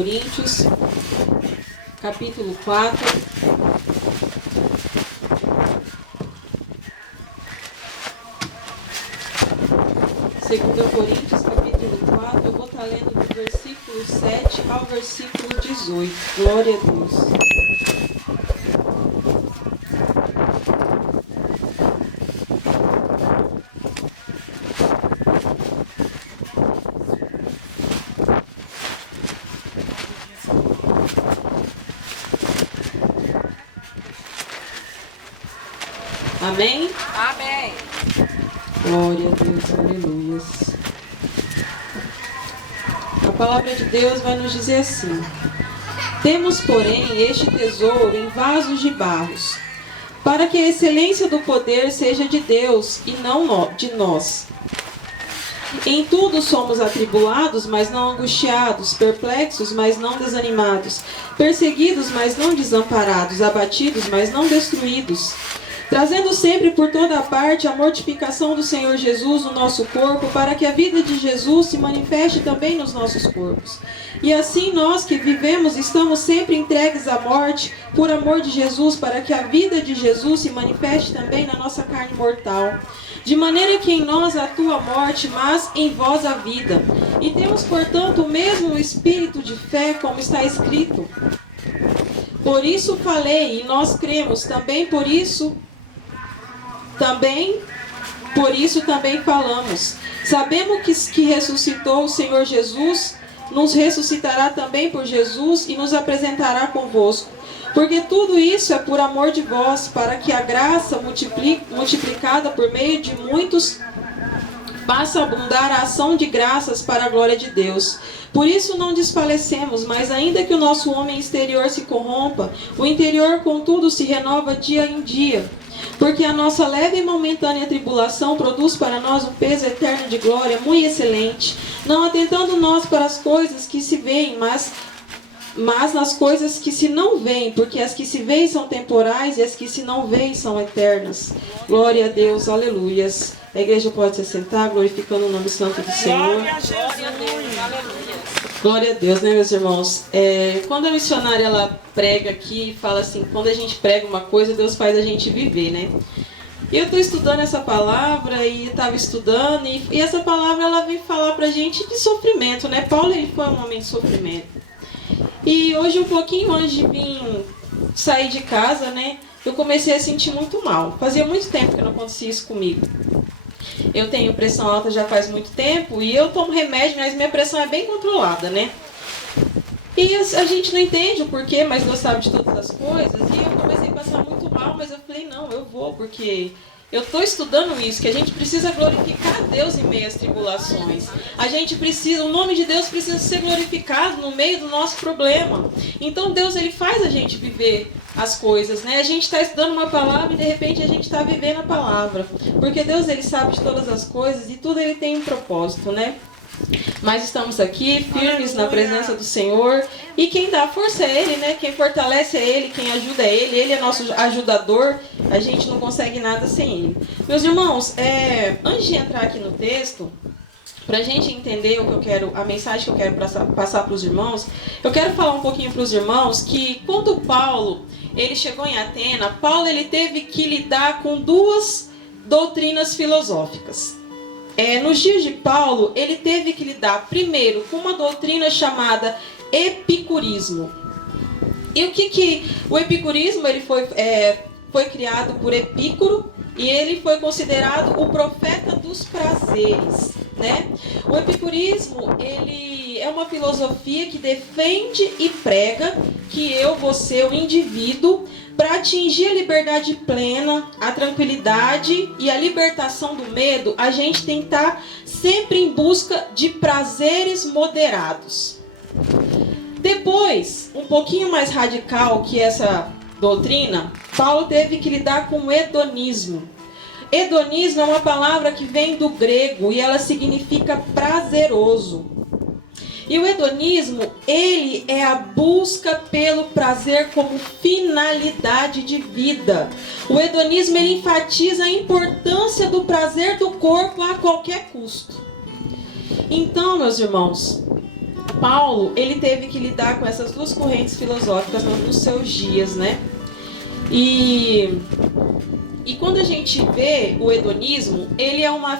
Coríntios, capítulo 4. Segunda Coríntios, capítulo 4, eu vou estar lendo do versículo 7 ao versículo 18. Glória a Deus. Amém? Amém. Glória a Deus, aleluia. A palavra de Deus vai nos dizer assim: temos, porém, este tesouro em vasos de barros, para que a excelência do poder seja de Deus e não de nós. Em tudo somos atribulados, mas não angustiados, perplexos, mas não desanimados, perseguidos, mas não desamparados, abatidos, mas não destruídos, trazendo sempre por toda a parte a mortificação do Senhor Jesus no nosso corpo, para que a vida de Jesus se manifeste também nos nossos corpos. E assim nós que vivemos estamos sempre entregues à morte, por amor de Jesus, para que a vida de Jesus se manifeste também na nossa carne mortal. De maneira que em nós atua a morte, mas em vós a vida. E temos, portanto, o mesmo espírito de fé, como está escrito: por isso falei, e nós cremos, também por isso também falamos. Sabemos que ressuscitou o Senhor Jesus, nos ressuscitará também por Jesus e nos apresentará convosco. Porque tudo isso é por amor de vós, para que a graça multiplicada por meio de muitos faça abundar a ação de graças para a glória de Deus. Por isso não desfalecemos, mas ainda que o nosso homem exterior se corrompa, o interior contudo se renova dia em dia. Porque a nossa leve e momentânea tribulação produz para nós um peso eterno de glória muito excelente, não atentando nós para as coisas que se veem, mas nas coisas que se não veem, porque as que se veem são temporais e as que se não veem são eternas. Glória a Deus, aleluias. A igreja pode se sentar, glorificando o nome santo do Senhor. Glória a Jesus, aleluia. Glória a Deus, né, meus irmãos? Quando a missionária ela prega aqui, fala assim, quando a gente prega uma coisa, Deus faz a gente viver, né? E eu estou estudando essa palavra e estava estudando, e essa palavra ela vem falar pra gente de sofrimento, né? Paulo ele foi um homem de sofrimento. E hoje, um pouquinho antes de vir sair de casa, né, eu comecei a sentir muito mal. Fazia muito tempo que não acontecia isso comigo. Eu tenho pressão alta já faz muito tempo e eu tomo remédio, mas minha pressão é bem controlada, né? E a gente não entende o porquê, mas Deus sabe de todas as coisas. E eu comecei a passar muito mal, mas eu falei, não, eu vou, porque eu estou estudando isso, que a gente precisa glorificar a Deus em meio às tribulações. A gente precisa, o nome de Deus precisa ser glorificado no meio do nosso problema. Então Deus, ele faz a gente viver as coisas, né? A gente está estudando uma palavra e de repente a gente está vivendo a palavra. Porque Deus, ele sabe de todas as coisas e tudo ele tem um propósito, né? Mas estamos aqui firmes na presença do Senhor. E quem dá força é Ele, né? Quem fortalece é Ele, quem ajuda é Ele. Ele é nosso ajudador. A gente não consegue nada sem Ele. Meus irmãos, antes de entrar aqui no texto, para a gente entender o que eu quero, a mensagem que eu quero passar para os irmãos, eu quero falar um pouquinho para os irmãos que quando Paulo ele chegou em Atena, Paulo ele teve que lidar com duas doutrinas filosóficas. Nos dias de Paulo, ele teve que lidar primeiro com uma doutrina chamada epicurismo. E o que o epicurismo ele foi criado por Epicuro e ele foi considerado o profeta dos prazeres, né? O epicurismo ele é uma filosofia que defende e prega que você, o indivíduo, para atingir a liberdade plena, a tranquilidade e a libertação do medo, a gente tem que estar sempre em busca de prazeres moderados. Depois, um pouquinho mais radical que essa doutrina, Paulo teve que lidar com o hedonismo. Hedonismo é uma palavra que vem do grego e ela significa prazeroso. E o hedonismo, ele é a busca pelo prazer como finalidade de vida. O hedonismo, ele enfatiza a importância do prazer do corpo a qualquer custo. Então, meus irmãos, Paulo, ele teve que lidar com essas duas correntes filosóficas nos seus dias, né? E quando a gente vê o hedonismo, ele é uma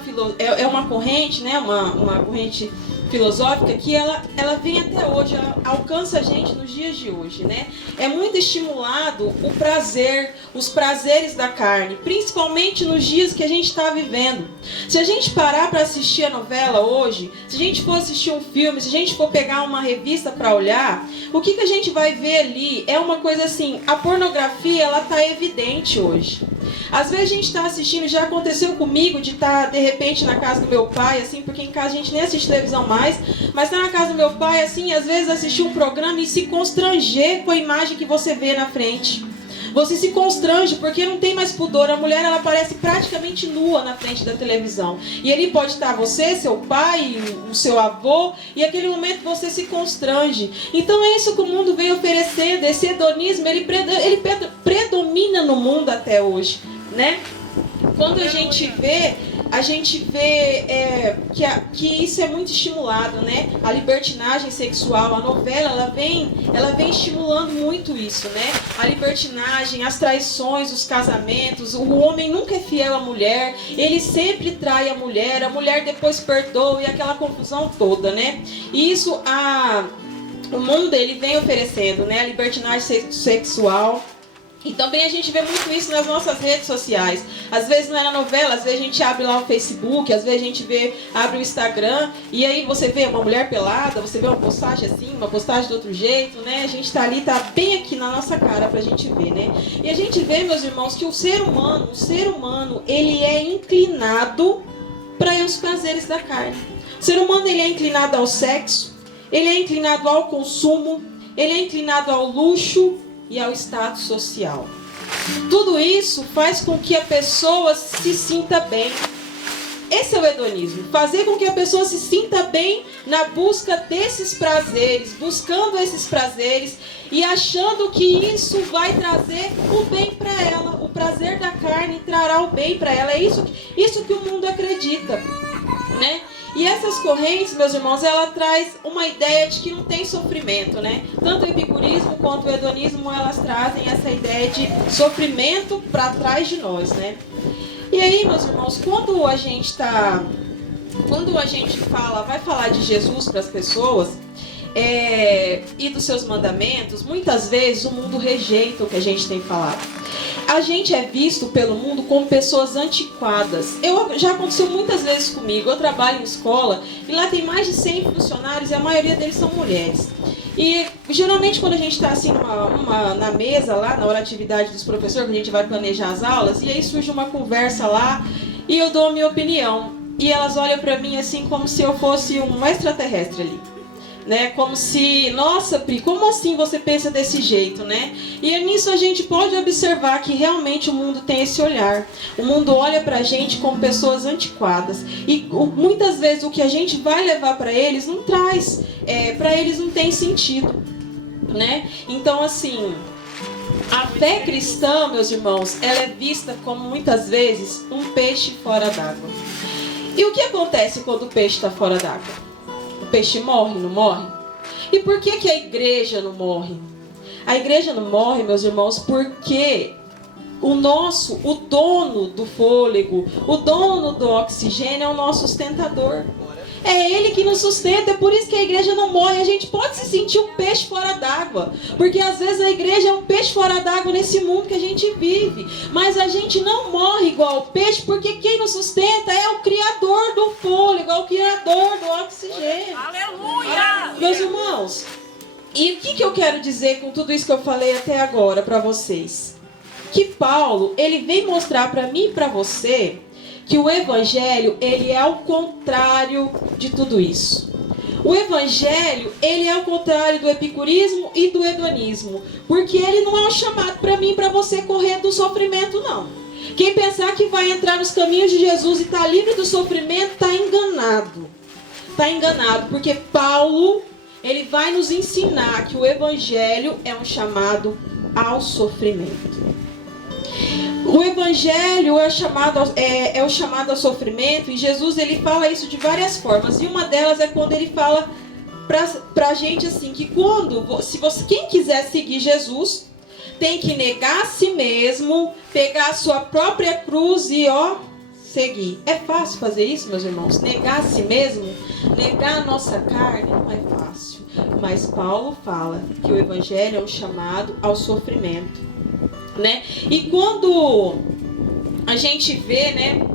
corrente, né? Uma corrente filosófica que ela vem até hoje, ela alcança a gente nos dias de hoje, né? É muito estimulado o prazer, os prazeres da carne, principalmente nos dias que a gente está vivendo. Se a gente parar para assistir a novela hoje, se a gente for assistir um filme, se a gente for pegar uma revista para olhar, o que a gente vai ver ali é uma coisa assim, a pornografia, ela tá evidente hoje. Às vezes a gente está assistindo, já aconteceu comigo de estar de repente na casa do meu pai, assim, porque em casa a gente nem assiste televisão mais, mas está na casa do meu pai, assim, às vezes assistir um programa e se constranger com a imagem que você vê na frente. Você se constrange porque não tem mais pudor. A mulher, ela parece praticamente nua na frente da televisão. E ali pode estar você, seu pai, o seu avô, e naquele momento você se constrange. Então é isso que o mundo vem oferecendo. Esse hedonismo, ele predomina no mundo até hoje, né? Quando a gente vê que isso é muito estimulado, né? A libertinagem sexual, a novela, ela vem estimulando muito isso, né? A libertinagem, as traições, os casamentos, o homem nunca é fiel à mulher, ele sempre trai a mulher depois perdoa e aquela confusão toda, né? E isso o mundo ele vem oferecendo, né? A libertinagem sexual. E também a gente vê muito isso nas nossas redes sociais. Às vezes não é na novela, às vezes a gente abre lá o Facebook, às vezes a gente abre o Instagram, e aí você vê uma mulher pelada, você vê uma postagem assim, uma postagem de outro jeito, né? A gente tá ali, tá bem aqui na nossa cara pra gente ver, né? E a gente vê, meus irmãos, que o ser humano, ele é inclinado para os prazeres da carne. O ser humano, ele é inclinado ao sexo, ele é inclinado ao consumo, ele é inclinado ao luxo, e ao status social. Tudo isso faz com que a pessoa se sinta bem. Esse é o hedonismo. Fazer com que a pessoa se sinta bem na busca desses prazeres, buscando esses prazeres e achando que isso vai trazer o bem para ela. O prazer da carne trará o bem para ela. É isso que o mundo acredita, né? E essas correntes, meus irmãos, ela traz uma ideia de que não tem sofrimento, né? Tanto o epicurismo quanto o hedonismo, elas trazem essa ideia de sofrimento para trás de nós, né? E aí, meus irmãos, quando a gente vai falar de Jesus para as pessoas e dos seus mandamentos, muitas vezes o mundo rejeita o que a gente tem falado. A gente é visto pelo mundo como pessoas antiquadas. Já aconteceu muitas vezes comigo. Eu trabalho em escola e lá tem mais de 100 funcionários e a maioria deles são mulheres. E geralmente quando a gente está assim na mesa lá, na hora da atividade dos professores, que a gente vai planejar as aulas, e aí surge uma conversa lá e eu dou a minha opinião. E elas olham para mim assim como se eu fosse um extraterrestre ali. Né? Como se, nossa, Pri, como assim você pensa desse jeito, né? E nisso a gente pode observar que realmente o mundo tem esse olhar. O mundo olha pra gente como pessoas antiquadas. E muitas vezes o que a gente vai levar para eles não traz, para eles não tem sentido, né? Então, assim, a fé cristã, meus irmãos, ela é vista como muitas vezes um peixe fora d'água. E o que acontece quando o peixe está fora d'água? O peixe morre, não morre? E por que a igreja não morre? A igreja não morre, meus irmãos, porque o dono do fôlego, o dono do oxigênio é o nosso sustentador. É Ele que nos sustenta, é por isso que a igreja não morre. A gente pode se sentir um peixe fora d'água, porque às vezes a igreja é um peixe fora d'água nesse mundo que a gente vive. Mas a gente não morre igual o peixe, porque quem nos sustenta é o Criador do fôlego, é o Criador do oxigênio. Aleluia! Meus irmãos, e o que eu quero dizer com tudo isso que eu falei até agora para vocês? Que Paulo, ele vem mostrar para mim e para você que o Evangelho, ele é o contrário de tudo isso. O Evangelho, ele é o contrário do epicurismo e do hedonismo. Porque ele não é um chamado para mim e para você correr do sofrimento, não. Quem pensar que vai entrar nos caminhos de Jesus e está livre do sofrimento, está enganado. Está enganado, porque Paulo, ele vai nos ensinar que o Evangelho é um chamado ao sofrimento. O Evangelho é o chamado ao sofrimento, e Jesus ele fala isso de várias formas. E uma delas é quando ele fala pra gente assim, que quem quiser seguir Jesus, tem que negar a si mesmo, pegar a sua própria cruz e seguir. É fácil fazer isso, meus irmãos? Negar a si mesmo, negar a nossa carne, não é fácil. Mas Paulo fala que o evangelho é um chamado ao sofrimento, né? E quando a gente vê, né?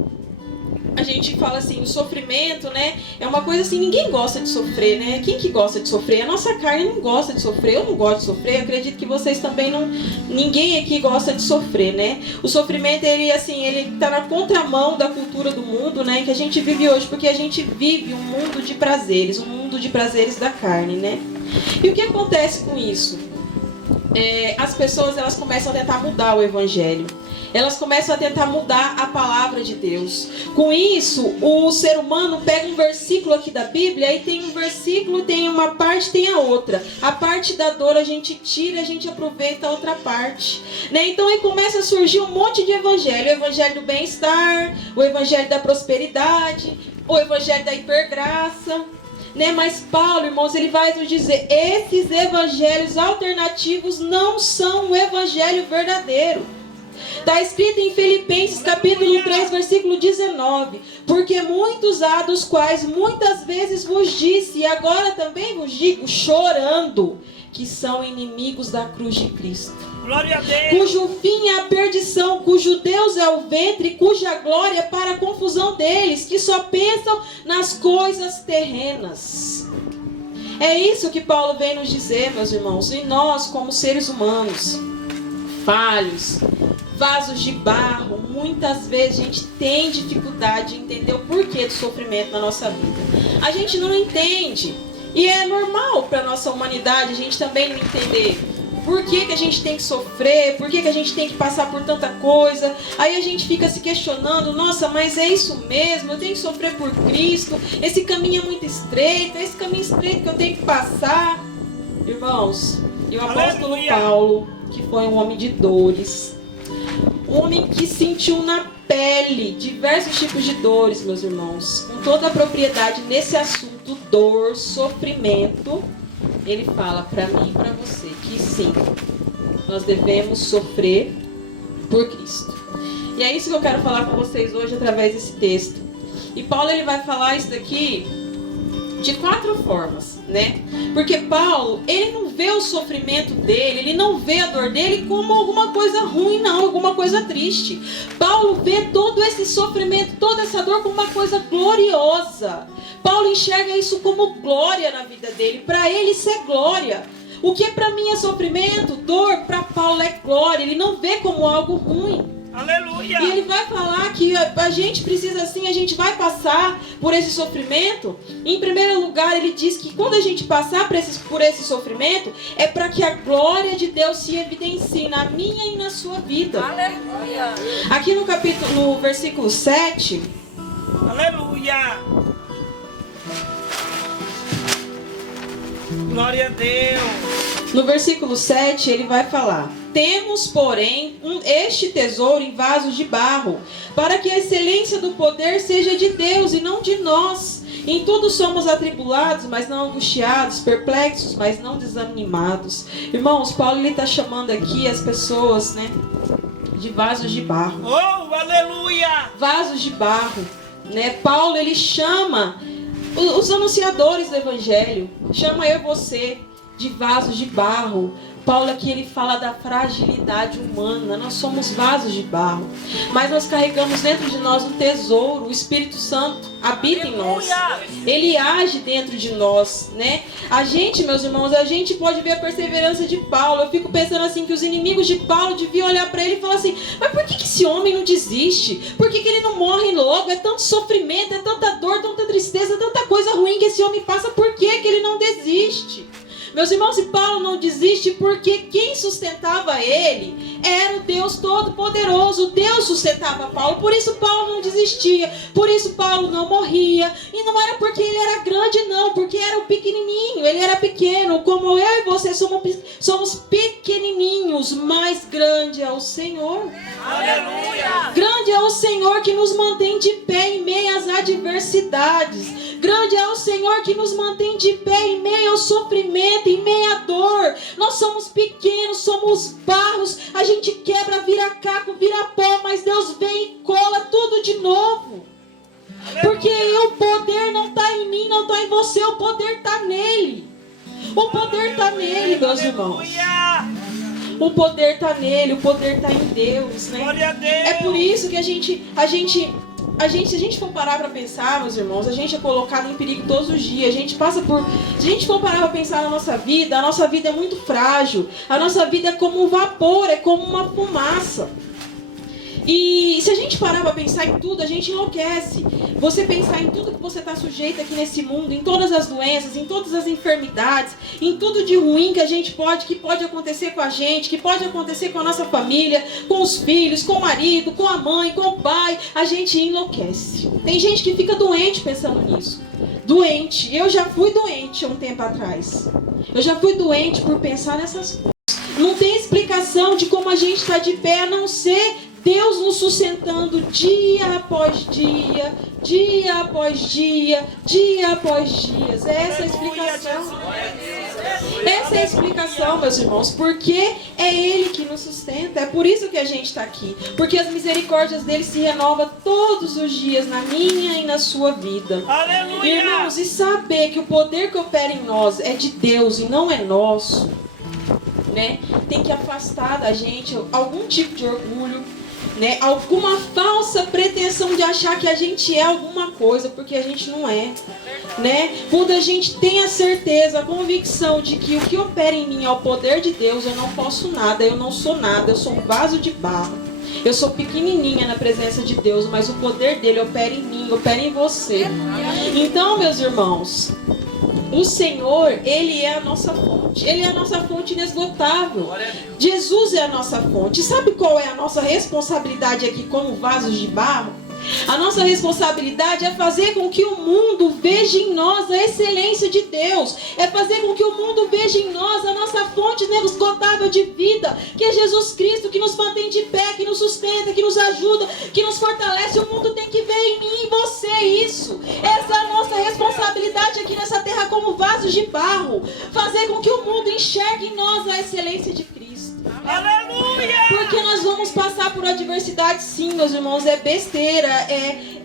A gente fala assim, o sofrimento, né? É uma coisa assim, ninguém gosta de sofrer, né? Quem que gosta de sofrer? A nossa carne não gosta de sofrer, eu não gosto de sofrer, acredito que vocês também não... Ninguém aqui gosta de sofrer, né? O sofrimento, ele tá na contramão da cultura do mundo, né? Que a gente vive hoje, porque a gente vive um mundo de prazeres, um mundo de prazeres da carne, né? E o que acontece com isso? As pessoas, elas começam a tentar mudar o evangelho. Elas começam a tentar mudar a palavra de Deus. Com isso, o ser humano pega um versículo aqui da Bíblia, e tem um versículo, tem uma parte, tem a outra. A parte da dor a gente tira, a gente aproveita a outra parte, né? Então aí começa a surgir um monte de evangelho. O evangelho do bem-estar, o evangelho da prosperidade, o evangelho da hipergraça, né? Mas Paulo, irmãos, ele vai nos dizer, esses evangelhos alternativos não são o evangelho verdadeiro. Está escrito em Filipenses capítulo 3, versículo 19. Porque muitos há dos quais muitas vezes vos disse, e agora também vos digo, chorando, que são inimigos da cruz de Cristo. Glória a Deus. Cujo fim é a perdição, cujo Deus é o ventre, cuja glória é para a confusão deles, que só pensam nas coisas terrenas. É isso que Paulo vem nos dizer, meus irmãos. E nós, como seres humanos, falhos, vasos de barro, muitas vezes a gente tem dificuldade de entender o porquê do sofrimento na nossa vida. A gente não entende. E é normal para a nossa humanidade a gente também não entender por que a gente tem que sofrer, por que a gente tem que passar por tanta coisa. Aí a gente fica se questionando, nossa, mas é isso mesmo? Eu tenho que sofrer por Cristo? Esse caminho é muito estreito, é esse caminho estreito que eu tenho que passar. Irmãos, e o apóstolo Paulo, que foi um homem de dores, um homem que sentiu na pele diversos tipos de dores, meus irmãos, com toda a propriedade nesse assunto, dor, sofrimento, ele fala para mim e para você que sim, nós devemos sofrer por Cristo. E é isso que eu quero falar com vocês hoje através desse texto. E Paulo, ele vai falar isso daqui de 4 formas, né? Porque Paulo, ele não vê o sofrimento dele, ele não vê a dor dele como alguma coisa ruim, não, alguma coisa triste. Paulo vê todo esse sofrimento, toda essa dor como uma coisa gloriosa. Paulo enxerga isso como glória na vida dele. Para ele isso é glória. O que para mim é sofrimento, dor, para Paulo é glória. Ele não vê como algo ruim. Aleluia. E ele vai falar que a gente precisa assim, a gente vai passar por esse sofrimento. Em primeiro lugar, ele diz que quando a gente passar por esse sofrimento, é para que a glória de Deus se evidencie na minha e na sua vida. Aleluia. Aqui no versículo 7. Aleluia. Glória a Deus. No versículo 7, ele vai falar: temos, porém, este tesouro em vasos de barro, para que a excelência do poder seja de Deus e não de nós. Em tudo somos atribulados, mas não angustiados, perplexos, mas não desanimados. Irmãos, Paulo está chamando aqui as pessoas, né, de vasos de barro. Oh, aleluia! Vasos de barro, né? Paulo, ele chama os anunciadores do evangelho, chama eu e você de vasos de barro. Paulo aqui, ele fala da fragilidade humana. Nós somos vasos de barro, mas nós carregamos dentro de nós um tesouro. O Espírito Santo habita em nós. Ele age dentro de nós, né? A gente, meus irmãos, a gente pode ver a perseverança de Paulo. Eu fico pensando assim, que os inimigos de Paulo deviam olhar para ele e falar assim: mas por que esse homem não desiste? Por que ele não morre logo? É tanto sofrimento, é tanta dor, tanta tristeza, tanta coisa ruim que esse homem passa. Por que ele não desiste? Meus irmãos, e Paulo não desiste porque quem sustentava ele era o Deus Todo-Poderoso. Deus sustentava Paulo, por isso Paulo não desistia, por isso Paulo não morria. E não era porque ele era grande, não, porque era o pequenininho, ele era pequeno. Como eu e você somos pequenininhos, mas grande é o Senhor. Aleluia! Grande é o Senhor que nos mantém de pé em meio às adversidades. Grande é o Senhor que nos mantém de pé em meio ao sofrimento, em meio à dor. Nós somos pequenos, somos barros. A gente quebra, vira caco, vira pó, mas Deus vem e cola tudo de novo. Porque o poder não está em mim, não está em você, o poder está nele. O poder está nele, meus irmãos. O poder está nele, o poder está em Deus, né? É por isso que se a gente for parar para pensar, meus irmãos, a gente é colocado em perigo todos os dias. Se a gente for parar para pensar na nossa vida, a nossa vida é muito frágil. A nossa vida é como um vapor, é como uma fumaça. E se a gente parar para pensar em tudo, a gente enlouquece. Você pensar em tudo que você está sujeito aqui nesse mundo, em todas as doenças, em todas as enfermidades, em tudo de ruim que pode acontecer com a gente, que pode acontecer com a nossa família, com os filhos, com o marido, com a mãe, com o pai, a gente enlouquece. Tem gente que fica doente pensando nisso. Doente. Eu já fui doente há um tempo atrás. Eu já fui doente por pensar nessas coisas. Não tem explicação de como a gente está de pé, a não ser Deus nos sustentando dia após dia, dia após dia, dia após dia. Essa é a explicação. Essa é a explicação, meus irmãos, porque é Ele que nos sustenta. É por isso que a gente está aqui. Porque as misericórdias dele se renovam todos os dias na minha e na sua vida. Aleluia! Irmãos, e saber que o poder que opera em nós é de Deus e não é nosso, né? Tem que afastar da gente algum tipo de orgulho, né? Alguma falsa pretensão de achar que a gente é alguma coisa, porque a gente não é, né? Quando a gente tem a certeza, a convicção de que o que opera em mim é o poder de Deus, eu não posso nada, eu não sou nada, eu sou um vaso de barro, eu sou pequenininha na presença de Deus, mas o poder dele opera em mim, opera em você. Então, meus irmãos, o Senhor, Ele é a nossa fonte. Ele é a nossa fonte inesgotável. Jesus é a nossa fonte. Sabe qual é a nossa responsabilidade aqui como vasos de barro? A nossa responsabilidade é fazer com que o mundo veja em nós a excelência de Deus. É fazer com que o mundo veja em nós a nossa fonte inesgotável de vida, que é Jesus Cristo, que nos mantém de pé, que nos sustenta, que nos ajuda, que nos fortalece. O mundo tem que ver em mim e em você isso. Essa é a nossa responsabilidade aqui nessa terra como vasos de barro. Fazer com que o mundo enxergue em nós a excelência de Cristo. Aleluia! Porque nós vamos passar por adversidade, sim, meus irmãos. É besteira.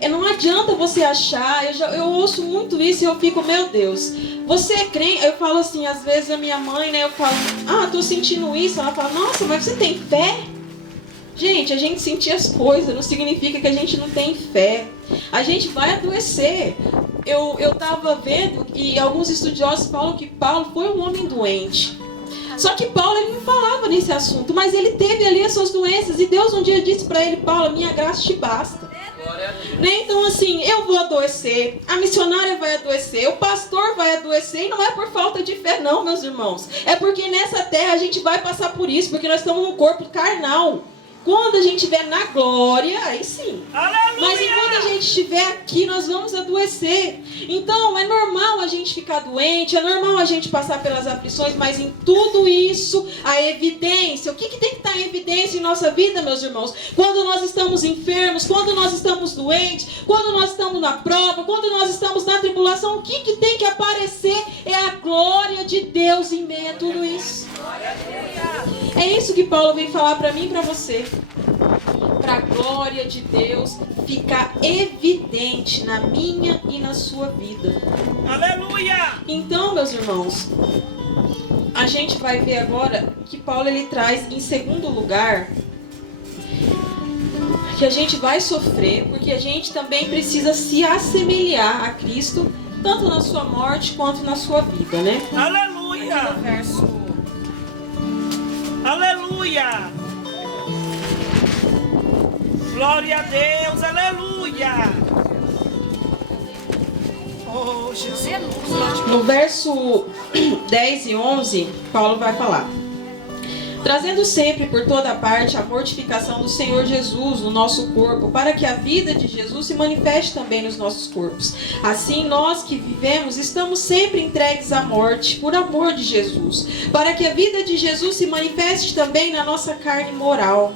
Não adianta você achar. Eu ouço muito isso e eu fico, meu Deus, você é crente? Eu falo assim, às vezes a minha mãe, né? Eu falo, tô sentindo isso. Ela fala, nossa, mas você tem fé? Gente, a gente sentir as coisas não significa que a gente não tem fé. A gente vai adoecer. Eu tava vendo e alguns estudiosos falam que Paulo foi um homem doente. Só que Paulo, ele não falava nesse assunto, mas ele teve ali as suas doenças. E Deus um dia disse para ele, Paulo, minha graça te basta. Né? Então assim, eu vou adoecer, a missionária vai adoecer, o pastor vai adoecer. E não é por falta de fé não, meus irmãos. É porque nessa terra a gente vai passar por isso, porque nós estamos num corpo carnal. Quando a gente estiver na glória, aí sim. Aleluia! Mas enquanto a gente estiver aqui, nós vamos adoecer. Então, é normal a gente ficar doente, é normal a gente passar pelas aflições, mas em tudo isso, a evidência. O que tem que estar em evidência em nossa vida, meus irmãos? Quando nós estamos enfermos, quando nós estamos doentes, quando nós estamos na prova, quando nós estamos na tribulação, o que tem que aparecer é a glória de Deus em meio a tudo isso. É isso que Paulo vem falar para mim e para você. Para a glória de Deus ficar evidente na minha e na sua vida. Aleluia! Então, meus irmãos, a gente vai ver agora que Paulo ele traz em segundo lugar que a gente vai sofrer, porque a gente também precisa se assemelhar a Cristo, tanto na sua morte quanto na sua vida, né? Aleluia! Aleluia! Glória a Deus, aleluia! Oh, Jesus! No verso 10 e 11, Paulo vai falar: trazendo sempre por toda parte a mortificação do Senhor Jesus no nosso corpo, para que a vida de Jesus se manifeste também nos nossos corpos. Assim, nós que vivemos estamos sempre entregues à morte, por amor de Jesus, para que a vida de Jesus se manifeste também na nossa carne mortal.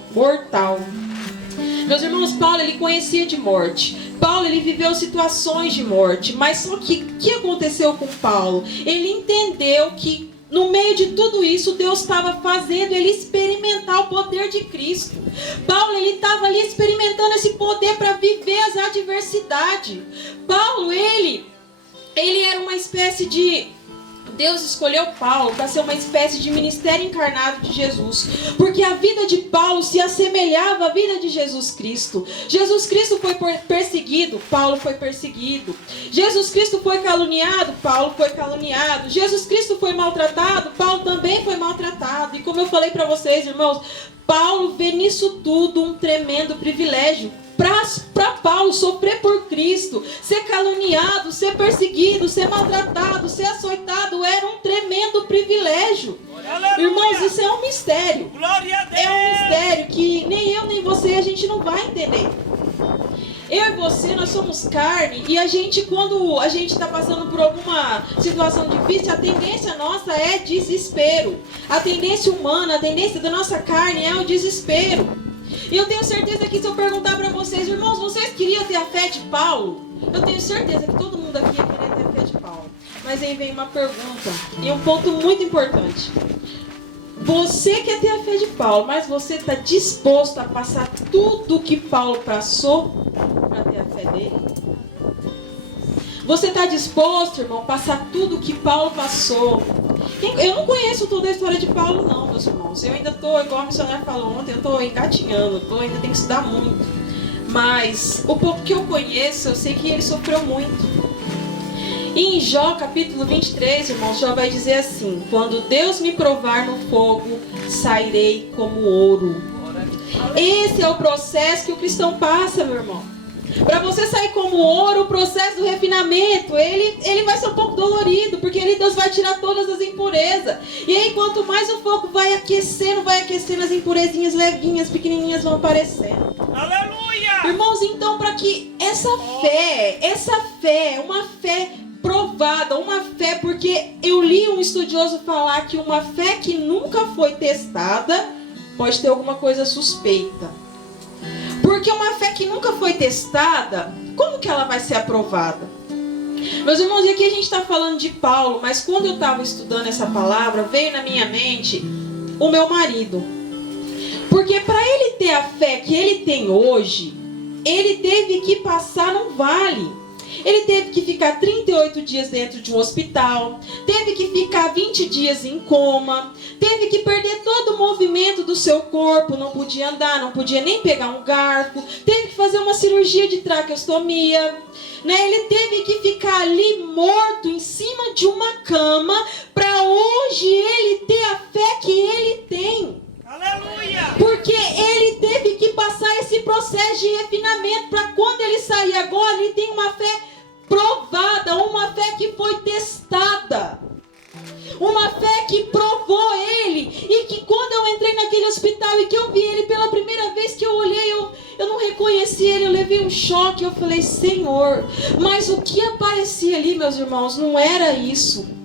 Meus irmãos, Paulo ele conhecia de morte. Paulo, ele viveu situações de morte, mas só que o que aconteceu com Paulo? Ele entendeu que no meio de tudo isso, Deus estava fazendo ele experimentar o poder de Cristo. Paulo, ele estava ali experimentando esse poder para viver as adversidades. Paulo, ele era uma espécie de... Deus escolheu Paulo para ser uma espécie de ministério encarnado de Jesus, porque a vida de Paulo se assemelhava à vida de Jesus Cristo. Jesus Cristo foi perseguido, Paulo foi perseguido. Jesus Cristo foi caluniado, Paulo foi caluniado. Jesus Cristo foi maltratado, Paulo também foi maltratado. E como eu falei para vocês, irmãos, Paulo vê nisso tudo um tremendo privilégio. Para Paulo sofrer por Cristo, ser caluniado, ser perseguido, ser maltratado, ser açoitado, era um tremendo privilégio. Aleluia. Irmãos, isso é um mistério. Glória a Deus. É um mistério que nem eu nem você a gente não vai entender. Eu e você, nós somos carne, e a gente, quando a gente está passando por alguma situação difícil, a tendência nossa é desespero. A tendência humana, a tendência da nossa carne é o desespero. E eu tenho certeza que se eu perguntar para vocês, irmãos, vocês queriam ter a fé de Paulo? Eu tenho certeza que todo mundo aqui ia querer ter a fé de Paulo. Mas aí vem uma pergunta, e um ponto muito importante. Você quer ter a fé de Paulo, mas você está disposto a passar tudo que Paulo passou para ter a fé dele? Você está disposto, irmão, a passar tudo que Paulo passou? Eu não conheço toda a história de Paulo, não, meus irmãos. Eu ainda estou, igual a missionária falou ontem, eu estou engatinhando, ainda tenho que estudar muito. Mas o pouco que eu conheço, eu sei que ele sofreu muito. E em Jó, capítulo 23, irmãos, Jó vai dizer assim: quando Deus me provar no fogo, sairei como ouro. Esse é o processo que o cristão passa, meu irmão. Para você sair como ouro, o processo do refinamento, ele vai ser um pouco dolorido, porque ali Deus vai tirar todas as impurezas. E aí, quanto mais o fogo vai aquecendo, as impurezinhas levinhas, pequenininhas vão aparecendo. Aleluia! Irmãos, então, para que essa fé, uma fé provada, uma fé, porque eu li um estudioso falar que uma fé que nunca foi testada pode ter alguma coisa suspeita. Porque uma fé que nunca foi testada, como que ela vai ser aprovada? Meus irmãos, e aqui a gente está falando de Paulo, mas quando eu estava estudando essa palavra, veio na minha mente o meu marido. Porque para ele ter a fé que ele tem hoje, ele teve que passar num vale. Ele teve que ficar 38 dias dentro de um hospital, teve que ficar 20 dias em coma, teve que perder todo o movimento do seu corpo, não podia andar, não podia nem pegar um garfo, teve que fazer uma cirurgia de traqueostomia, né? Ele teve que ficar ali morto em cima de uma cama para hoje ele ter a fé que ele tem. Aleluia! Porque ele teve que passar esse processo de refinamento para quando ele sair agora, ele tem uma fé provada, uma fé que foi testada, uma fé que provou ele, e que quando eu entrei naquele hospital e que eu vi ele pela primeira vez, que eu olhei, eu não reconheci ele, eu levei um choque, eu falei, Senhor, mas o que aparecia ali, meus irmãos, não era isso.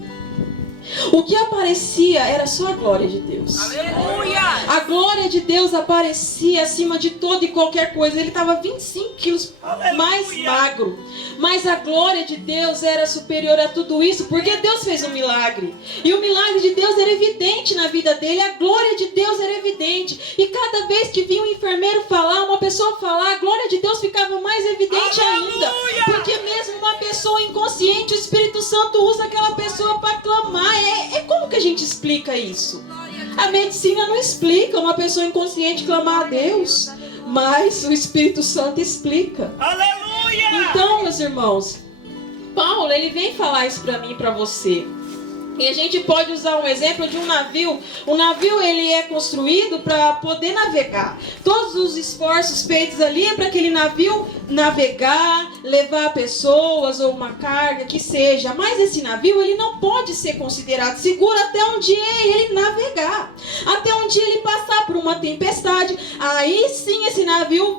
O que aparecia era só a glória de Deus. Aleluia! A glória de Deus aparecia acima de toda e qualquer coisa. Ele estava 25 quilos mais magro. Mas a glória de Deus era superior a tudo isso, porque Deus fez um milagre. E o milagre de Deus era evidente na vida dele. A glória de Deus era evidente. E cada vez que vinha um enfermeiro falar, uma pessoa falar, a glória de Deus ficava mais evidente ainda. Porque mesmo uma pessoa inconsciente, o Espírito Santo usa aquela pessoa para clamar. Como que a gente explica isso? A medicina não explica uma pessoa inconsciente clamar a Deus, mas o Espírito Santo explica. Aleluia! Então, meus irmãos, Paulo, ele vem falar isso para mim e para você. E a gente pode usar um exemplo de um navio. O navio, ele é construído para poder navegar. Todos os esforços feitos ali é para aquele navio navegar, levar pessoas ou uma carga, que seja. Mas esse navio, ele não pode ser considerado seguro até um dia ele navegar. Até um dia ele passar por uma tempestade. Aí sim esse navio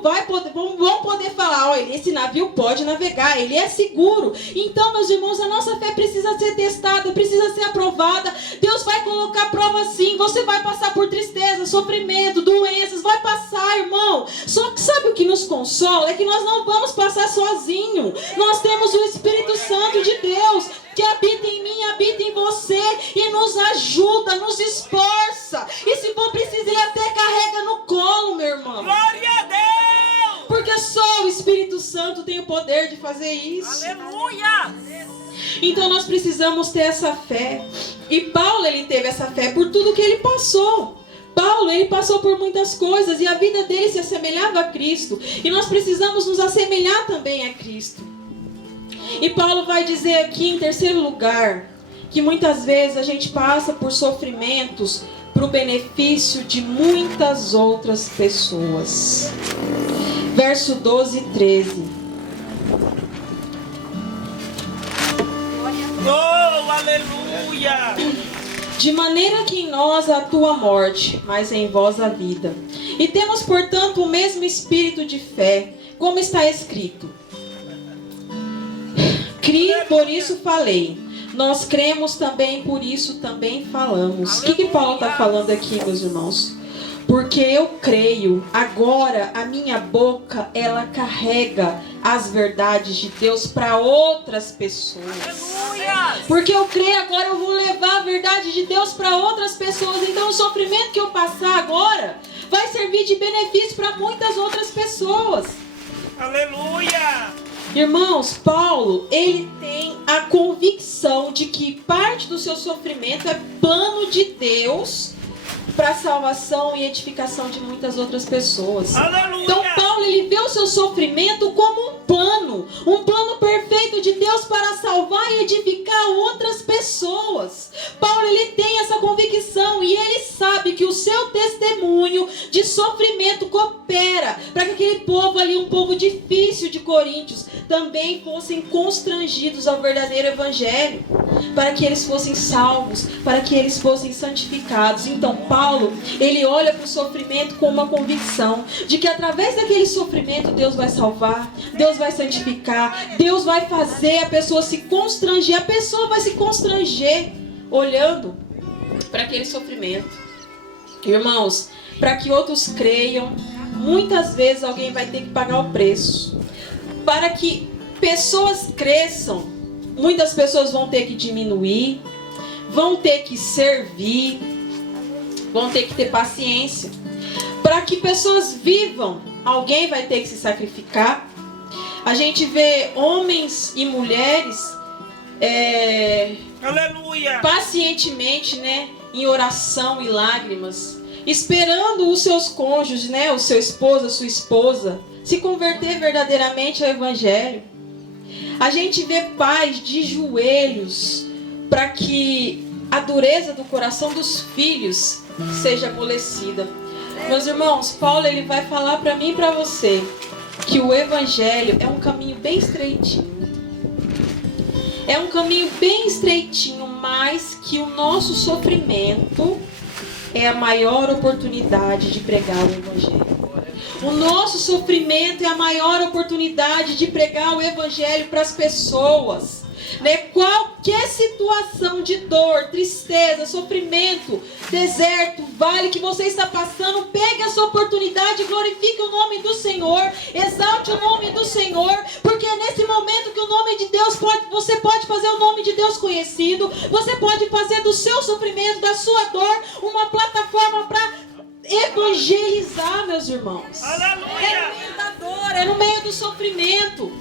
vão poder falar, olha, esse navio pode navegar, ele é seguro. Então, meus irmãos, a nossa fé precisa ser testada, precisa ser aprovada. Deus vai colocar prova sim. Você vai passar por tristeza, sofrimento, doenças, vai passar, irmão. Só que sabe o que nos consola é que nós não vamos passar sozinho. Nós temos o Espírito Santo de Deus que habita em mim, habita em você e nos ajuda, nos esforça. E se for preciso, ele até carrega no colo, meu irmão. Glória a Deus! Porque só o Espírito Santo tem o poder de fazer isso. Aleluia! Então nós precisamos ter essa fé. E Paulo, ele teve essa fé por tudo que ele passou. Paulo, ele passou por muitas coisas e a vida dele se assemelhava a Cristo. E nós precisamos nos assemelhar também a Cristo. E Paulo vai dizer aqui em terceiro lugar, que muitas vezes a gente passa por sofrimentos para o benefício de muitas outras pessoas. Verso 12 e 13. Oh, aleluia! De maneira que em nós atua a morte, mas em vós a vida. E temos, portanto, o mesmo espírito de fé, como está escrito. Cri, por isso falei. Nós cremos também, por isso também falamos. O que Paulo está falando aqui, meus irmãos? Porque eu creio, agora a minha boca, ela carrega as verdades de Deus para outras pessoas. Aleluia! Porque eu creio, agora eu vou levar a verdade de Deus para outras pessoas. Então o sofrimento que eu passar agora vai servir de benefício para muitas outras pessoas. Aleluia! Irmãos, Paulo, ele tem a convicção de que parte do seu sofrimento é plano de Deus para a salvação e edificação de muitas outras pessoas. Aleluia! Então Paulo, ele vê o seu sofrimento como um plano perfeito de Deus para salvar e edificar outras pessoas. Paulo, ele tem essa convicção e ele sabe que o seu testemunho de sofrimento coopera para que aquele povo ali, um povo difícil de Coríntios, também fossem constrangidos ao verdadeiro evangelho, para que eles fossem salvos, para que eles fossem santificados. Então Paulo, ele olha para o sofrimento com uma convicção de que através daquele sofrimento Deus vai salvar, Deus vai santificar, Deus vai fazer a pessoa se constranger, a pessoa vai se constranger olhando para aquele sofrimento. Irmãos, para que outros creiam, muitas vezes alguém vai ter que pagar o preço. Para que pessoas cresçam, muitas pessoas vão ter que diminuir, vão ter que servir, vão ter que ter paciência. Para que pessoas vivam, alguém vai ter que se sacrificar. A gente vê homens e mulheres Aleluia! pacientemente, né, em oração e lágrimas, esperando os seus cônjuges, né, o seu esposo, a sua esposa, se converter verdadeiramente ao evangelho. A gente vê pais de joelhos para que a dureza do coração dos filhos seja amolecida. Meus irmãos, Paulo, ele vai falar para mim e para você que o evangelho é um caminho bem estreitinho. É um caminho bem estreitinho, mas que o nosso sofrimento é a maior oportunidade de pregar o evangelho. O nosso sofrimento é a maior oportunidade de pregar o evangelho para as pessoas. Né? Qualquer situação de dor, tristeza, sofrimento, deserto, vale que você está passando, pegue essa oportunidade e glorifique o nome do Senhor, exalte o nome do Senhor, porque é nesse momento que o nome de Deus você pode fazer o nome de Deus conhecido, você pode fazer do seu sofrimento, da sua dor, uma plataforma para evangelizar, meus irmãos. Aleluia! É no meio da dor, é no meio do sofrimento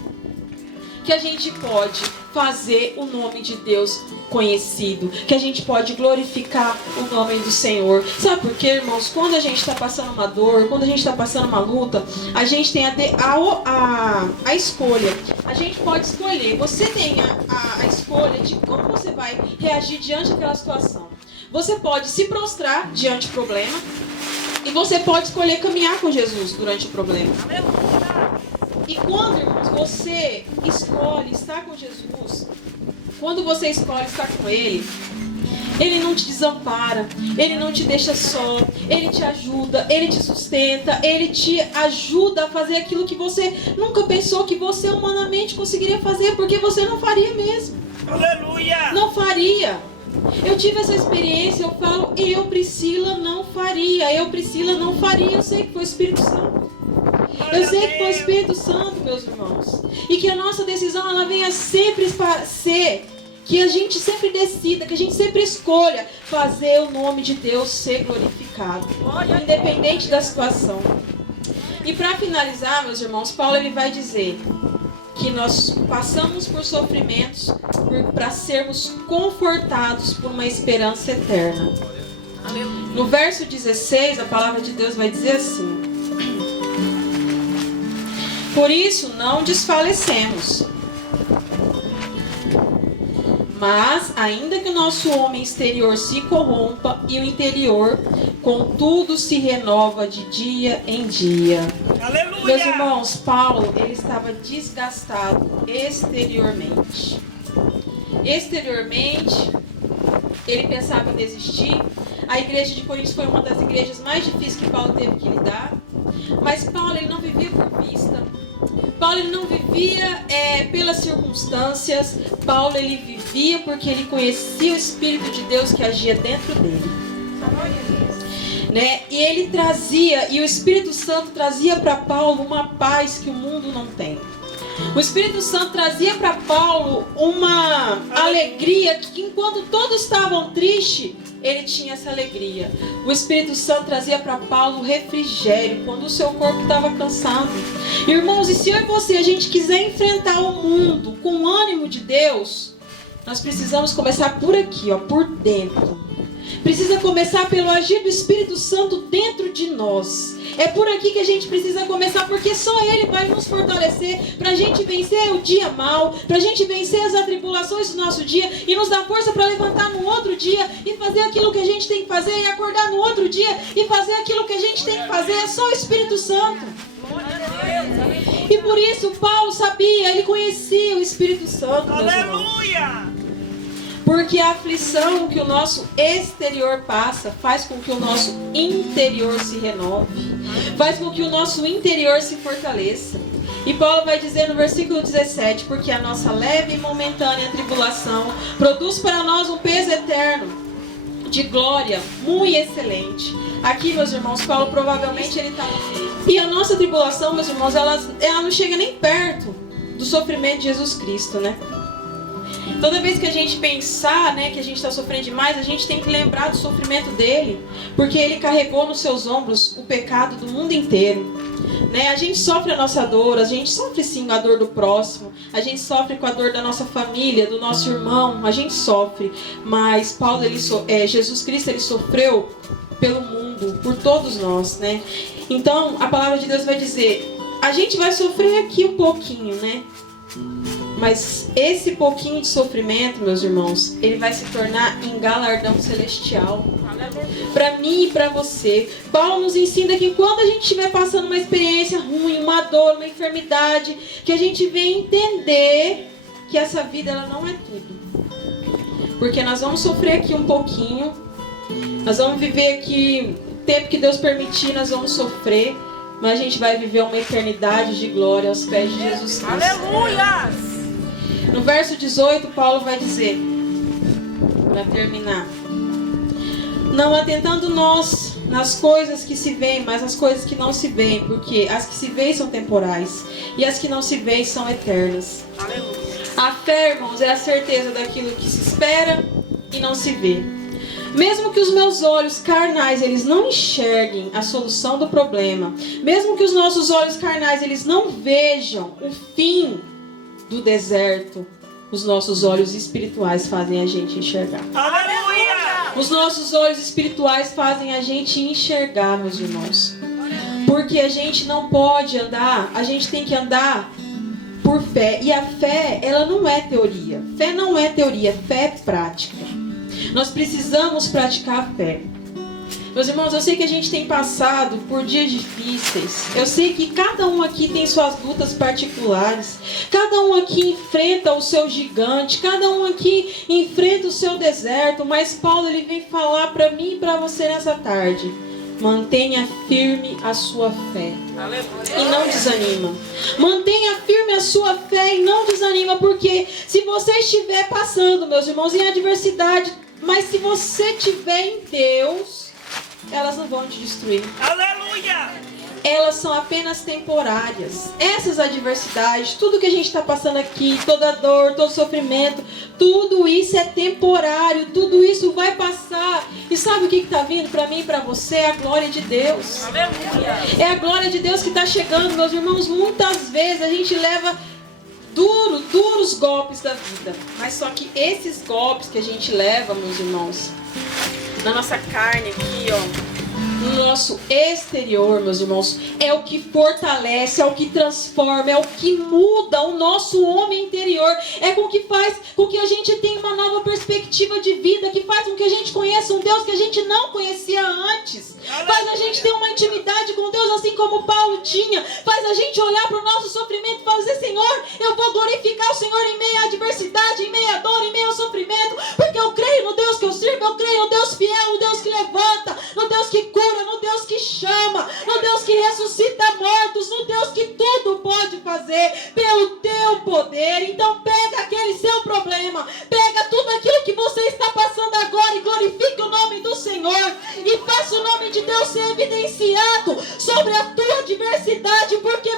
que a gente pode fazer o nome de Deus conhecido, que a gente pode glorificar o nome do Senhor. Sabe por quê, irmãos? Quando a gente está passando uma dor, quando a gente está passando uma luta, a gente tem a escolha. A gente pode escolher. Você tem a escolha de como você vai reagir diante daquela situação. Você pode se prostrar diante do problema e você pode escolher caminhar com Jesus durante o problema. E quando, irmãos, você escolhe estar com Jesus, quando você escolhe estar com Ele, Ele não te desampara, Ele não te deixa só, Ele te ajuda, Ele te sustenta, Ele te ajuda a fazer aquilo que você nunca pensou que você humanamente conseguiria fazer, porque você não faria mesmo. Aleluia! Não faria. Eu tive essa experiência, eu falo, eu, Priscila, não faria. Eu, Priscila, não faria. Eu sei que foi o Espírito Santo. Eu sei que foi o Espírito Santo, meus irmãos. E que a nossa decisão, ela venha sempre ser, que a gente sempre decida, que a gente sempre escolha fazer o nome de Deus ser glorificado, independente da situação. E para finalizar, meus irmãos, Paulo ele vai dizer que nós passamos por sofrimentos para sermos confortados por uma esperança eterna. No verso 16, a palavra de Deus vai dizer assim: por isso não desfalecemos, mas ainda que o nosso homem exterior se corrompa e o interior, contudo, se renova de dia em dia. Aleluia! Meus irmãos, Paulo, ele estava desgastado exteriormente. Exteriormente, ele pensava em desistir. A igreja de Corinto foi uma das igrejas mais difíceis que Paulo teve que lidar. Mas Paulo, ele não vivia por vista. Paulo, ele não vivia pelas circunstâncias. Paulo, ele vivia porque ele conhecia o Espírito de Deus que agia dentro dele. Né? E ele trazia, e o Espírito Santo trazia para Paulo uma paz que o mundo não tem. O Espírito Santo trazia para Paulo uma alegria que enquanto todos estavam tristes, ele tinha essa alegria. O Espírito Santo trazia para Paulo refrigério quando o seu corpo estava cansado. Irmãos, e se eu e você a gente quiser enfrentar o mundo com o ânimo de Deus, nós precisamos começar por aqui, ó, por dentro. Precisa começar pelo agir do Espírito Santo dentro de nós. É por aqui que a gente precisa começar, porque só Ele vai nos fortalecer para a gente vencer o dia mal, para a gente vencer as atribulações do nosso dia e nos dar força para levantar no outro dia e fazer aquilo que a gente tem que fazer e acordar no outro dia e fazer aquilo que a gente tem que fazer. É só o Espírito Santo. E por isso Paulo sabia, ele conhecia o Espírito Santo. Aleluia! Porque a aflição que o nosso exterior passa faz com que o nosso interior se renove, faz com que o nosso interior se fortaleça. E Paulo vai dizer no versículo 17: porque a nossa leve e momentânea tribulação produz para nós um peso eterno de glória muito excelente. Aqui, meus irmãos, Paulo provavelmente ele está... E a nossa tribulação, meus irmãos, ela não chega nem perto do sofrimento de Jesus Cristo, né? Toda vez que a gente pensar, né, que a gente está sofrendo demais, a gente tem que lembrar do sofrimento dele, porque ele carregou nos seus ombros o pecado do mundo inteiro. Né? A gente sofre a nossa dor, a gente sofre sim a dor do próximo, a gente sofre com a dor da nossa família, do nosso irmão, a gente sofre. Mas Paulo, Jesus Cristo, ele sofreu pelo mundo, por todos nós, né? Então a palavra de Deus vai dizer: a gente vai sofrer aqui um pouquinho, né? Mas esse pouquinho de sofrimento, meus irmãos, ele vai se tornar em galardão celestial. Para mim e para você. Paulo nos ensina que quando a gente estiver passando uma experiência ruim, uma dor, uma enfermidade, que a gente venha entender que essa vida ela não é tudo. Porque nós vamos sofrer aqui um pouquinho, nós vamos viver aqui o tempo que Deus permitir, nós vamos sofrer, mas a gente vai viver uma eternidade de glória aos pés de Jesus Cristo. Aleluia! No verso 18, Paulo vai dizer, para terminar: não atentando nós nas coisas que se veem, mas nas coisas que não se veem, porque as que se veem são temporais e as que não se veem são eternas. Aleluia! A fé, irmãos, é a certeza daquilo que se espera e não se vê. Mesmo que os meus olhos carnais eles não enxerguem a solução do problema, mesmo que os nossos olhos carnais eles não vejam o fim do deserto, os nossos olhos espirituais fazem a gente enxergar. Aleluia! Os nossos olhos espirituais fazem a gente enxergar, meus irmãos. Porque a gente não pode andar, a gente tem que andar por fé. E a fé, ela não é teoria. Fé não é teoria, fé é prática. Nós precisamos praticar a fé. Meus irmãos, eu sei que a gente tem passado por dias difíceis. Eu sei que cada um aqui tem suas lutas particulares. Cada um aqui enfrenta o seu gigante. Cada um aqui enfrenta o seu deserto. Mas Paulo, ele vem falar para mim e para você nessa tarde: mantenha firme a sua fé. E não desanima. Mantenha firme a sua fé e não desanima. Porque se você estiver passando, meus irmãos, em adversidade, mas se você estiver em Deus, elas não vão te destruir. Aleluia! elas são apenas temporárias. Essas adversidades, tudo que a gente está passando aqui, toda dor, todo sofrimento, tudo isso é temporário, tudo isso vai passar. E sabe o que está vindo para mim e para você? É a glória de Deus. Aleluia. É a glória de Deus que está chegando, meus irmãos. Muitas vezes a gente leva duros golpes da vida. Mas só que esses golpes que a gente leva, meus irmãos, na nossa carne aqui, ó, no nosso exterior, meus irmãos, é o que fortalece, é o que transforma, é o que muda o nosso homem interior, é com que faz com que a gente tenha uma nova perspectiva de vida, que faz com que a gente conheça um Deus que a gente não conhecia antes, faz a gente ter uma intimidade com Deus assim como Paulo tinha, faz a gente olhar para o nosso sofrimento e falar assim: Senhor, eu vou glorificar o Senhor em meio à adversidade, em meio à dor, em meio ao sofrimento, porque eu creio no Deus que eu sirvo, eu creio no Deus fiel, no Deus que levanta, no Deus que cura, no Deus que chama, no Deus que ressuscita mortos, no Deus que tudo pode fazer pelo teu poder. Então pega aquele seu problema, pega tudo aquilo que você está passando agora e glorifique o nome do Senhor e faça o nome de Deus ser evidenciado sobre a tua adversidade, porque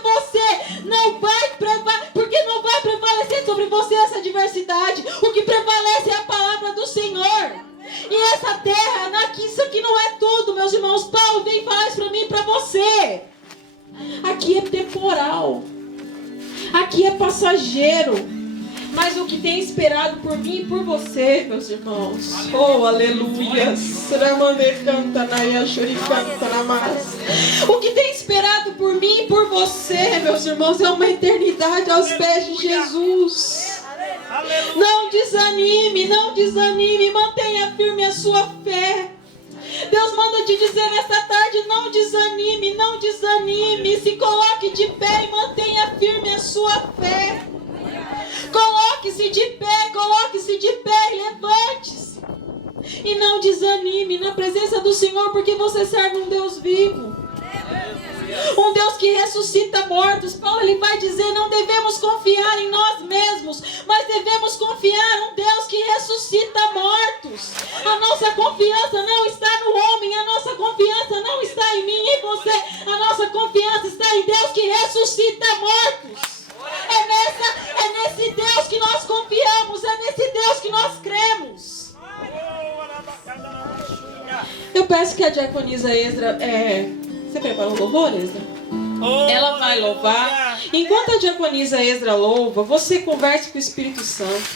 não vai prevalecer sobre você essa adversidade. O que prevalece é a palavra do Senhor. E essa terra, isso aqui não é tudo, meus irmãos. Paulo vem falar isso para mim e para você. Aqui é temporal, aqui é passageiro, mas o que tem esperado por mim e por você, meus irmãos, oh aleluia, o que tem esperado por mim e por você, meus irmãos, é uma eternidade aos pés de Jesus. Não desanime, não desanime, mantenha firme a sua fé. Deus manda te dizer nesta tarde: não desanime, não desanime. Se coloque de pé e mantenha firme a sua fé. Coloque-se de pé e levante-se. E não desanime na presença do Senhor, porque você serve um Deus vivo, um Deus que ressuscita mortos. Paulo ele vai dizer: não devemos confiar em nós mesmos, mas devemos confiar em um Deus que ressuscita mortos. A nossa confiança não está no homem, a nossa confiança não está em mim e em você, a nossa confiança está em Deus que ressuscita mortos. É nesse Deus que nós confiamos, é nesse Deus que nós cremos. Eu peço que a diaconisa Esdra, você preparou o louvor, Esdra? Ela vai louvar. Enquanto a diaconisa Esdra louva, você converse com o Espírito Santo.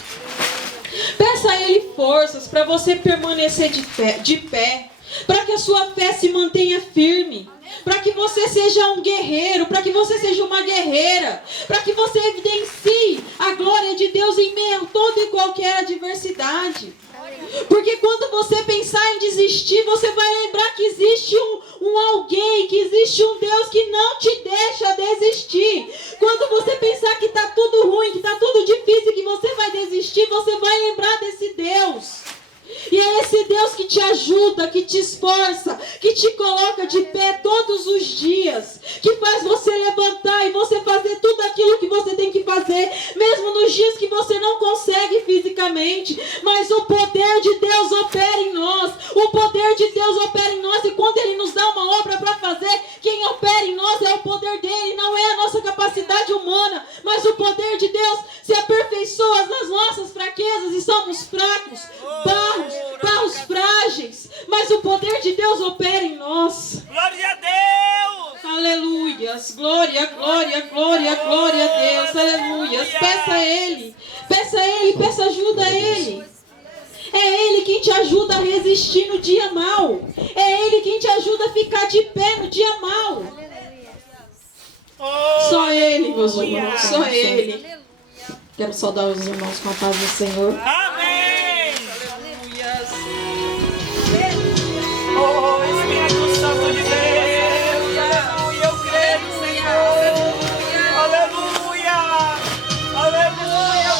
Peça a Ele forças para você permanecer de pé, para que a sua fé se mantenha firme, para que você seja um guerreiro, para que você seja uma guerreira, para que você evidencie a glória de Deus em meio a toda e qualquer adversidade. Porque quando você pensar em desistir, você vai lembrar que existe um alguém, que existe um Deus que não te deixa desistir. Quando você pensar que está tudo ruim, que está tudo difícil, que você vai desistir, você vai lembrar desse Deus. E é esse Deus que te ajuda, que te esforça, que te coloca de pé todos os dias, que faz você levantar e você fazer tudo aquilo que você tem que fazer, mesmo nos dias que você não consegue fisicamente. Mas o poder de Deus opera em nós, o poder de Deus opera em nós, e quando Ele nos dá uma obra para fazer, quem opera em nós é o poder dEle, não é a nossa capacidade humana, mas o poder de Deus se aperfeiçoa nas nossas fraquezas, e somos fracos, barros frágeis, mas o poder de Deus opera em nós. Glória a Deus! Aleluias, glória, glória, glória, glória a Deus, aleluias. Peça a Ele, peça ajuda a Ele. É Ele quem te ajuda a resistir no dia mau. É Ele quem te ajuda a ficar de pé no dia mau. Só Ele, meus irmãos, só Ele. Quero saudar os irmãos com a paz do Senhor. Amém! Oh, Espírito Santo de Deus, aleluia, eu creio, Senhor, aleluia, aleluia, eu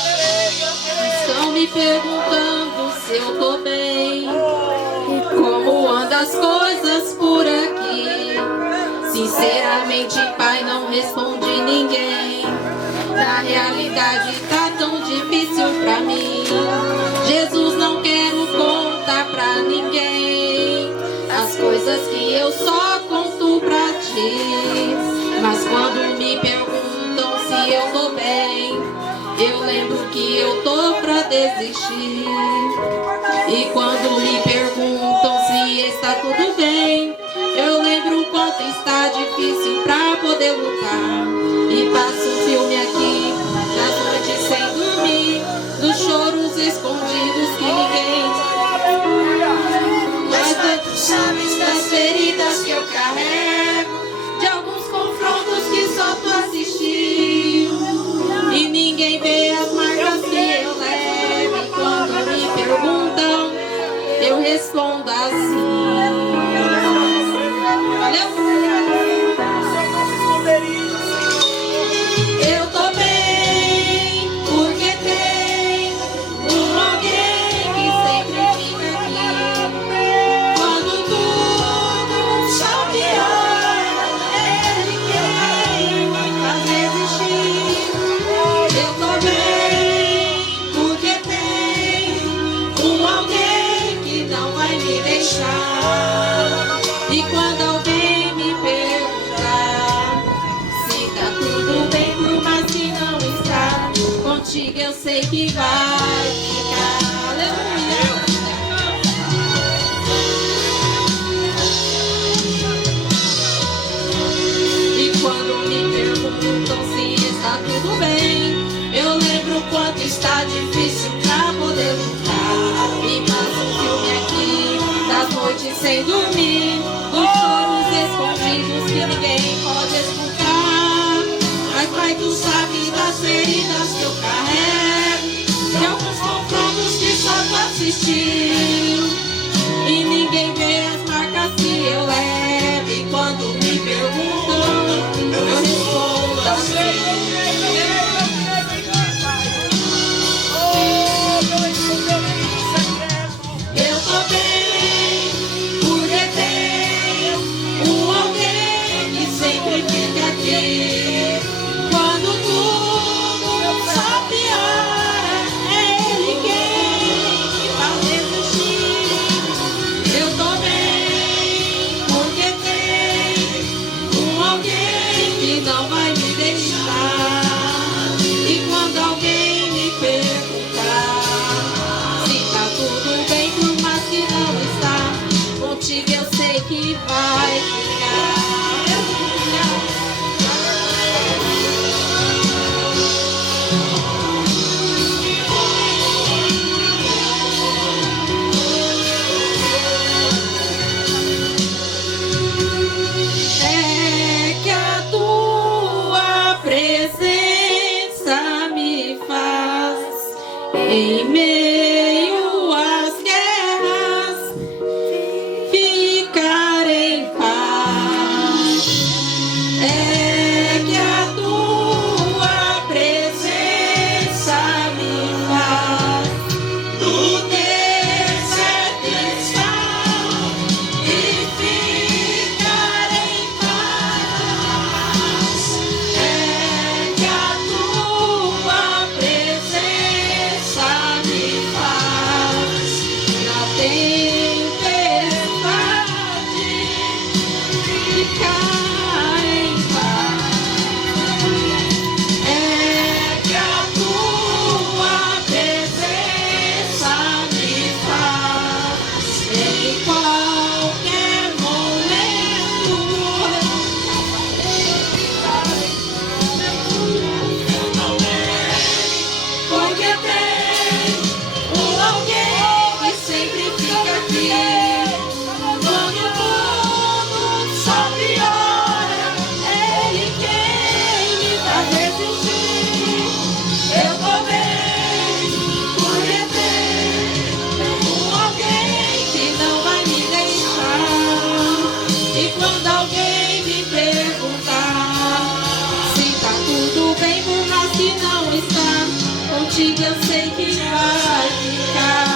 creio. Estão me perguntando se eu tô bem e como andam as coisas por aqui. Sinceramente, Pai, não responde ninguém. Na realidade tá tão difícil pra mim. Jesus, não quero contar pra ninguém as coisas que eu só conto pra ti. tô pra desistir. E quando me perguntam se está tudo bem, eu lembro o quanto está difícil pra poder lutar. E passo um filme aqui, nas noites sem dormir, dos choros escondidos que ninguém. Mas tu sabes das feridas que eu carrego, de alguns confrontos que só tu assistiu. E ninguém vê as marcas que eu levo. E quando me perguntam, eu respondo assim. Eu tô bem, porque tem alguém que sempre fica aqui. Quando tudo só piora, ele quem me faz resistir. Eu tô bem, porque tem alguém que não vai me deixar. E quando alguém me perguntar se tá tudo bem, por mais que não está, contigo eu sei que vai ficar. Aleluia. E quando me perguntam se está tudo bem, eu lembro o quanto está difícil pra poder lutar. E passo um filme aqui, das noites sem dormir, dos choros escondidos que ninguém pode escutar. Mas pai, tu sabe das feridas que eu carrego, de alguns confrontos que só tu assistiu. E ninguém vê as marcas que eu levo. E quando me perguntam, eu respondo assim. Eu tô bem, porque tem alguém que sempre fica aqui. Quando tudo só piora, é ele quem me faz resistir. Eu tô bem, porque tem alguém que não vai me deixar. E quando alguém me perguntar se tá tudo bem, por mais que não está, contigo eu sei que vai ficar. É que a tua presença me faz, em meio às guerras, ficar em paz. É que a tua presença me faz no deserto estar e ficar em paz. É que a tua presença me faz na tempestade ficar em paz. É que a tua presença me faz em qualquer momento. Porque tem alguém que sempre fica aqui. Quando tudo só piora, é ele quem me faz resistir. Eu tô bem, porque tem alguém que não vai me deixar. E quando alguém me perguntar se tá tudo bem, por mais que não está, contigo eu sei que vai ficar.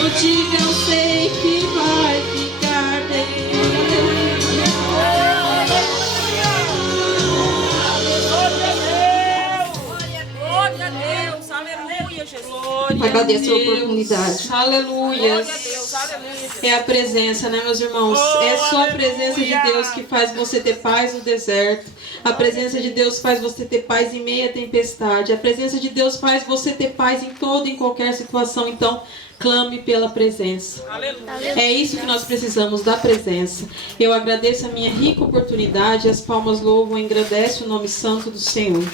Contigo eu sei que vai ficar bem. Glória a Deus, aleluia, Jesus. Agradeço a oportunidade. Aleluia. Glória a Deus. Deus, aleluia. É a presença, né, meus irmãos? É só a presença de Deus que faz você ter paz no deserto. A presença de Deus faz você ter paz em meio à tempestade. A presença de Deus faz você ter paz em toda e em qualquer situação. Então, clame pela presença. É isso que nós precisamos, da presença. Eu agradeço a minha rica oportunidade. As palmas louvam e engrandecem o nome santo do Senhor.